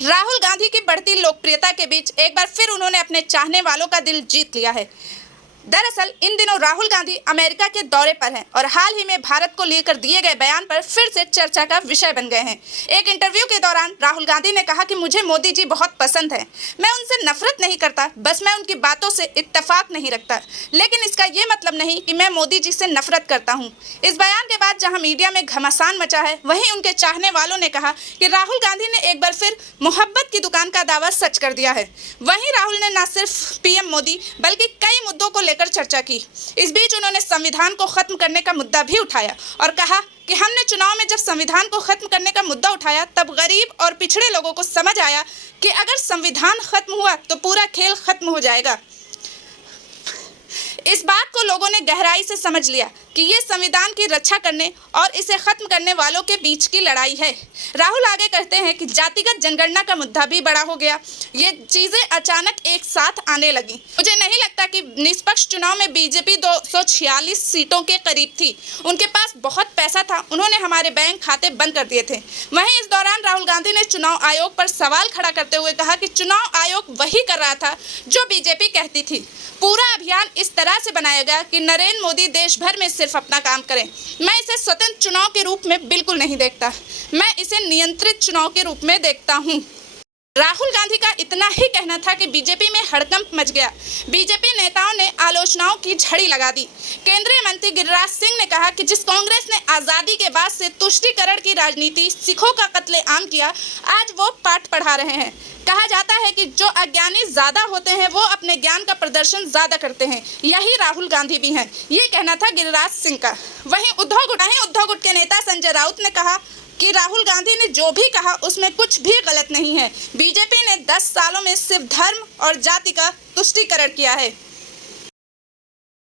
राहुल गांधी की बढ़ती लोकप्रियता के बीच एक बार फिर उन्होंने अपने चाहने वालों का दिल जीत लिया है। दरअसल इन दिनों राहुल गांधी अमेरिका के दौरे पर हैं और हाल ही में भारत को लेकर दिए गए बयान पर फिर से चर्चा का विषय बन गए हैं। एक इंटरव्यू के दौरान राहुल गांधी ने कहा कि मुझे मोदी जी बहुत पसंद हैं। मैं उनसे नफरत नहीं करता, बस मैं उनकी बातों से इत्तेफाक नहीं रखता, लेकिन इसका ये मतलब नहीं कि मैं मोदी जी से नफरत करता हूँ। इस बयान के बाद जहाँ मीडिया में घमासान मचा है, वहीं उनके चाहने वालों ने कहा कि राहुल गांधी ने एक बार फिर मोहब्बत की दुकान का दावा सच कर दिया है। वहीं राहुल ने न सिर्फ पीएम मोदी बल्कि कई मुद्दों को लेकर चर्चा की। इस बीच उन्होंने संविधान को खत्म करने का मुद्दा भी उठाया और कहा कि हमने चुनाव में जब संविधान को खत्म करने का मुद्दा उठाया तब गरीब और पिछड़े लोगों को समझ आया कि अगर संविधान खत्म हुआ तो पूरा खेल खत्म हो जाएगा। इस बात को लोगों ने गहराई से समझ लिया कि ये संविधान की रक्षा करने और इसे खत्म करने वालों के बीच की लड़ाई है। राहुल आगे कहते हैं कि जातिगत जनगणना का मुद्दा भी बड़ा हो गया। ये चीजें अचानक एक साथ आने लगी। मुझे नहीं लगता कि निष्पक्ष चुनाव में बीजेपी 246 सीटों के करीब थी। उनके पास बहुत पैसा था, उन्होंने हमारे बैंक खाते बंद कर दिए थे। वहीं इस दौरान राहुल गांधी ने चुनाव आयोग पर सवाल खड़ा करते हुए कहा कि चुनाव आयोग वही कर रहा था जो बीजेपी कहती थी। पूरा अभियान इस तरह से बनाया गया कि नरेंद्र मोदी देश भर में सिर्फ अपना काम करें। मैं इसे स्वतंत्र चुनाव के रूप में बिल्कुल नहीं देखता, मैं इसे नियंत्रित चुनाव के रूप में देखता हूं। राहुल गांधी का इतना ही कहना था कि बीजेपी में हड़कंप मच गया। बीजेपी नेताओं ने आलोचनाओं की झड़ी लगा दी। केंद्रीय मंत्री गिरिराज सिंह ने कहा कि जिस कांग्रेस ने आज़ादी के बाद से तुष्टीकरण की राजनीति, सिखों का कत्लेआम किया, आज वो पाठ पढ़ा रहे हैं। कहा जाता है कि जो अज्ञानी ज्यादा होते हैं वो अपने ज्ञान का प्रदर्शन ज्यादा करते हैं। यही राहुल गांधी भी हैं। ये कहना था गिरिराज सिंह का। वहीं उद्धव गुट के नेता संजय राउत ने कहा कि राहुल गांधी ने जो भी कहा उसमें कुछ भी गलत नहीं है। बीजेपी ने 10 सालों में सिर्फ धर्म और जाति का तुष्टीकरण किया है।